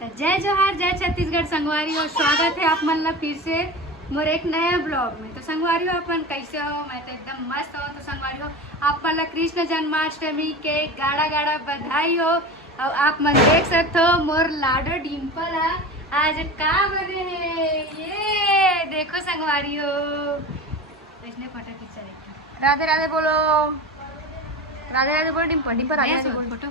तो जय जोहार जय छत्तीसगढ़ संगवारी और स्वागत है आप मन ला फिर से मोर एक नया ब्लॉग में। तो संगवारी हो अपन कैसे हो? मैं तो एकदम मस्त हो। तो संगवारी हो आप मन ला कृष्ण जन्माष्टमी के गाड़ा गाड़ा बधाई हो। और आप मन देख सकते हो मोर लाडो डिम्पल है आज का बने है ये देखो संगवारी हो। इसने फोटो खींचा देखा। राधे राधे बोलो, राधे राधे बोलो। डिम्पल डिम्पल राधे राधे बोलो। फोटो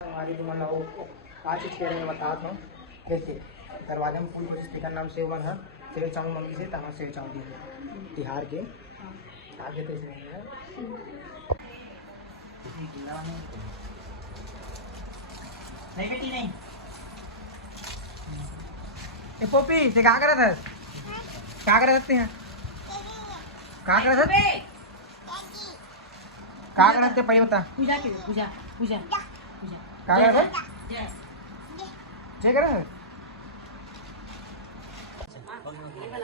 हमारी तुम्हारा आज इस बारे में बताता हूँ कैसे दरवाजा में फूल को स्पीकर नाम से वन है सेव चावल मम्मी से ताना सेव चावल दिए तिहार के आगे तो नहीं बेटी नहीं ए पोपी ते क्या कर रहा था? क्या कर सकते हैं? क्या कर सकते? क्या कर सकते पहले बता। पूजा की पूजा पूजा क्या कर रहा था? जय कर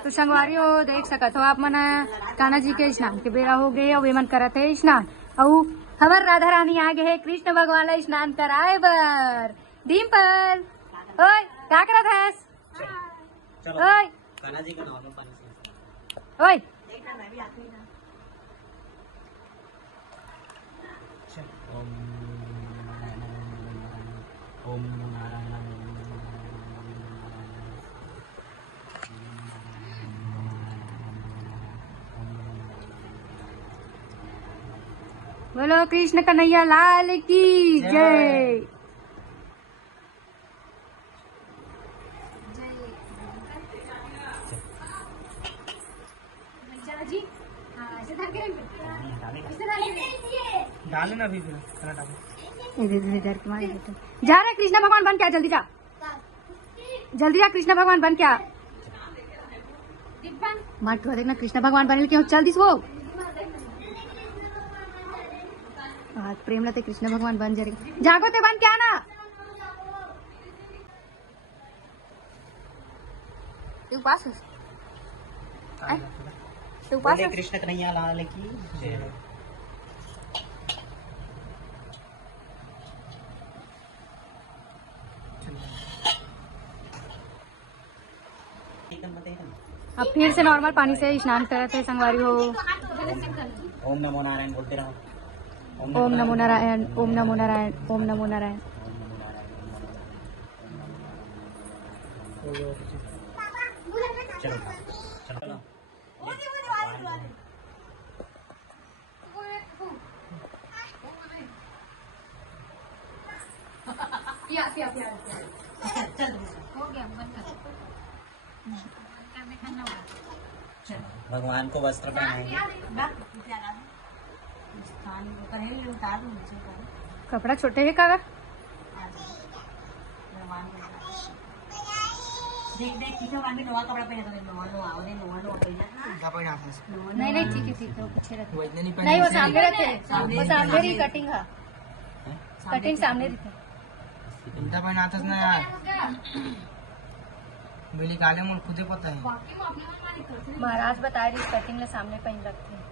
तो संगवारी हो देख सकत हो आप मन कान्हा जी के स्नान के बेरा हो गए और वे मन करत है स्नान। और हमार राधा रानी आ गए है कृष्ण भगवान ला स्नान कराए बर। डिम्पल ओए क्या करत है? ओए कान्हा जी को नॉर्मल पानी से ओए ओम नारायण बोलो कृष्ण कन्हैया लाल की जय। डाले ना अभी फिर डाले इधर के मारे जा रहे कृष्ण भगवान बन क्या? जल्दी जा जल्दी जा कृष्ण भगवान बन क्या? मार तो देखना कृष्ण भगवान बने क्यों चल दिस वो आज प्रेम लते कृष्ण भगवान बन जाएगा। जागो ते बन क्या ना तू पास तू पास कृष्ण कन्हैया लाल की जय। अब फिर से नॉर्मल पानी से स्नान करते थे संगवारी हो। ओम नमो नारायण बोलते रहो। ओम नमो नारायण ओम नमो नारायण ओम नमो नारायण। चलो चलो भगवान को वस्त्र पहनाएंगे। कपड़ा छोटे है कागा नहीं नहीं ठीक है वो पीछे रखे नहीं वो सामने रखे वो सामने ही कटिंग है कटिंग सामने रखे इनका पहनाता ना यार मेरी गाले में खुद ही पता है। महाराज बता रही कटिंग ले सामने पहन रखते हैं।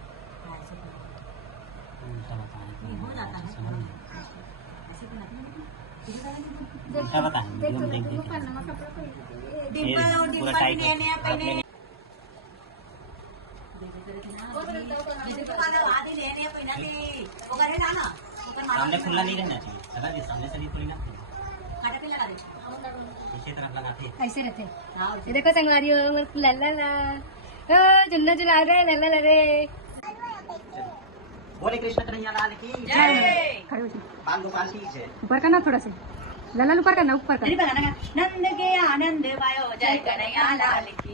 सामने खुला नहीं रहना चाहिए। सामने से नहीं खुली ना पीछे तरफ लगाते ऐसे रहते ये देखो संगवारी हो लल्ला ला ओ जुन्ना जुला रहे लल्ला ला रे। बोले कृष्ण कन्हैया लाल की जय। खड़े हो जाओ। बाल गोपाल की जय। ऊपर करना थोड़ा सा लल्ला ऊपर करना ऊपर कर। नंद के आनंद भयो जय कन्हैया लाल की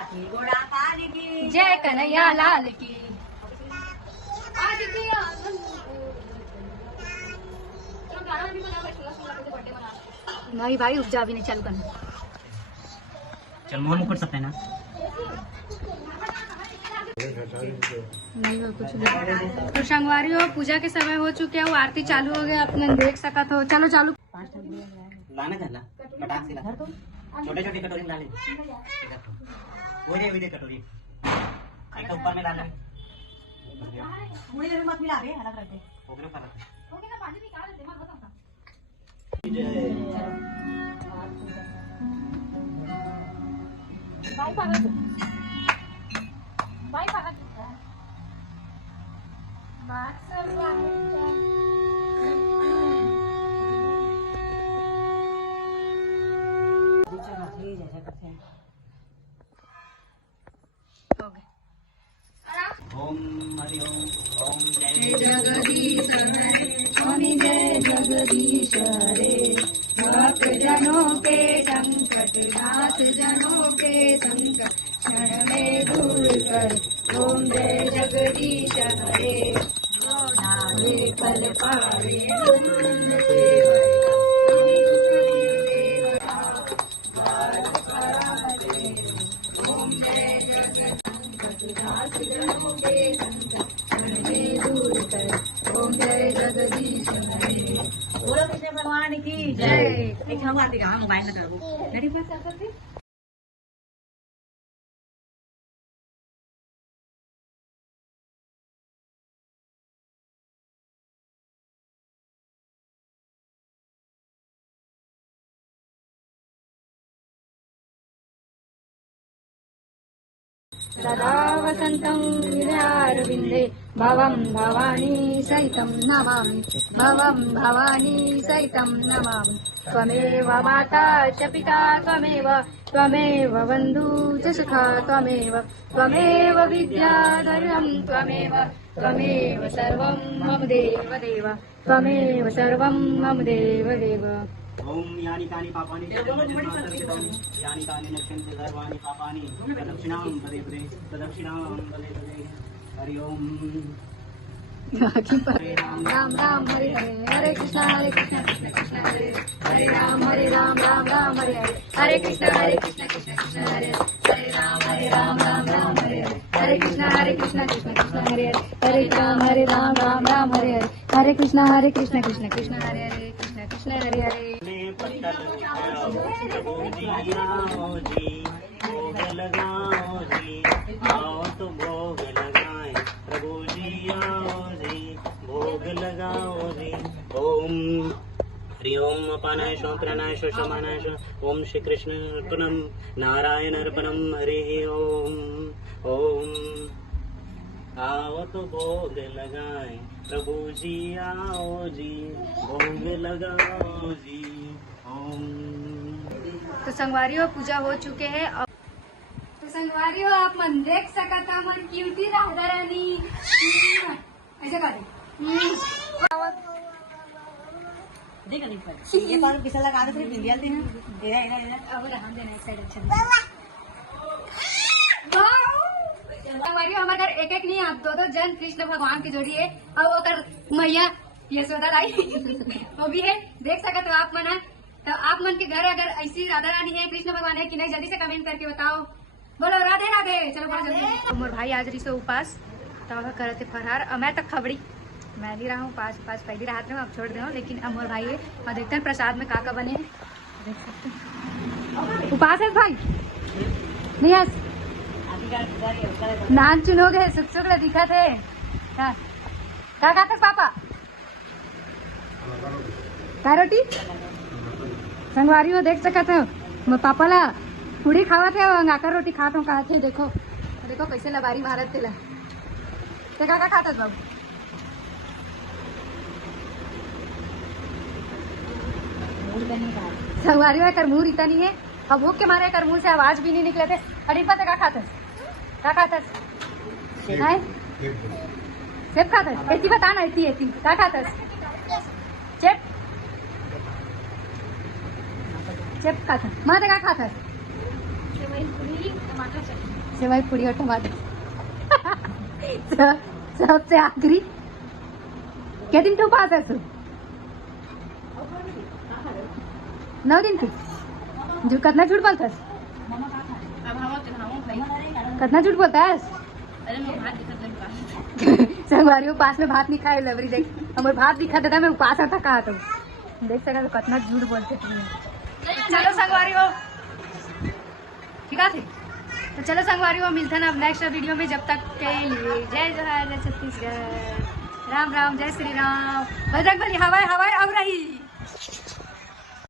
आखी गोड़ा काल की जय कन्हैया लाल की। नहीं भाई उपजा भी नहीं चालू करना। चल मोहन मुकुट सब पहना। नहीं हो कुछ नहीं। तो संगवारी हो पूजा के समय हो चुके हैं, वो आरती चालू हो गया, आपने देख सका तो चलो चालू। लाना चला पटाख से ला छोटे छोटे कटोरी में डाले वही दे कटोरी एक ऊपर में डालना पूरी जरूर मत मिला दे अलग रख दे ओकरे पर रख ओम हरि ओम जय जगदीश हरे स्वामी जय जगदीश हरे, भक्त जनों के संकट दास जनों के संकट क्षण में दूर कर। ओम जय जगदीश हरे, नावे पल पावे पुण्य सेवका, ओम जय जगदीश दास जनों के संकट क्षण में दूर कर। ओम जय जगदीश हरे। बोलो कृष्ण भगवान की जय। एक हम आती कहाँ मोबाइल में करो रेडी बस कर दे। सदा वसन्तं हृदयारविन्दे भवं भवानी सहितं नमामि, भवं भवानी सहितं नमामि। त्वमेव माता च पिता त्वमेव, त्वमेव बन्धु च सखा त्वमेव, त्वमेव विद्याधरं त्वमेव, त्वमेव सर्वं मम देव देव, त्वमेव सर्वं मम देव देव। ओम यानि कानि पापानि यानि कानि नश्यन्ति सर्वाणि पापानि प्रदक्षिणां पदे पदे प्रदक्षिणां पदे पदे। हरि ओम राम राम हरे हरे, हरे कृष्णा कृष्ण कृष्ण हरे हरे, राम राम राम हरे हरे, हरे कृष्ण कृष्ण कृष्ण हरे हरे, हरे राम राम हरे हरे, हरे कृष्ण कृष्ण कृष्ण हरे हरे, हरे राम राम हरे हरे, हरे कृष्ण कृष्ण कृष्ण हरे हरे, कृष्ण कृष्ण हरे हरे। प्रभु जी आओ जी भोग लगाओ जी, आओ तो भोग लगाए प्रभु जी आओ जी भोग लगाओ जी। ओम हरि ओम अपानाय शो प्राणाय शो शमानाय शो, ओम श्री कृष्ण अर्पणम नारायण अर्पणम हरि ओम। ओम आओ तो भोग लगाए प्रभु जी आओ जी भोग लगाओ जी। ओम। तो संगवारियों पूजा हो चुके हैं। तो संगवारियों आप मन देख सका था मन क्यूटी राधा रानी ऐसे कर देख नहीं पर ये बार पिसा लगा दे फिर बिंदिया दे ना इधर इधर इधर अब हम देना एक साइड अच्छा संगवारियों हमारे घर एक एक नहीं आप दो जन कृष्ण भगवान की जोड़ी है और वो कर मैया यशोदा राई वो भी है देख सका तो आप मन तो आप मन के घर अगर ऐसी राधा रानी है कृष्ण भगवान है कि नहीं जल्दी से कमेंट करके बताओ। बोलो राधे राधे। चलो बोलो जल्दी। मोर भाई आज रही सो उपास तो करते फरहार और मैं तक खबड़ी मैं नहीं रहा हूँ पास पास पहली रात में अब छोड़ दे लेकिन अब मोर भाई है और देखते हैं प्रसाद में काका बने हैं देख सकते हैं। उपास है भाई नहीं है नान चुनोगे सुख सुख दिखा थे क्या खाते पापा क्या रोटी संगवारी हो देख सका था मैं पापा ला पूरी खावा थे और आकर रोटी खाता हूँ कहा थे देखो देखो कैसे लबारी भारत थे ला तो क्या खाता बाबू संगवारी में करमूर इतना नहीं है अब भूख के मारे करमूर से आवाज भी नहीं निकले थे अड़ी पता क्या खाता सेब खाता ऐसी बता ना ऐसी ऐसी क्या खाता चेप खाता मैं क्या खाता सेवई पूरी और टमाटर सबसे आखिरी क्या दिन तो पास है 9 दिन की जो कितना झूठ बोलता है कितना झूठ बोलता है अरे मैं भात दिखा दे संगवारी पास में भात नहीं खाए लवरी देख हमारे भात दिखा देता मैं उपास आता कहा तो देख सका तो कितना झूठ बोलते तुम्हें। चलो संगवारी हो ठीक है तो चलो संगवारी हो मिलते हैं अब नेक्स्ट वीडियो में। जब तक के लिए जय जोहार, जय छत्तीसगढ़, राम राम, जय श्री राम, बजरंग बली हवाई हवाई अब रही।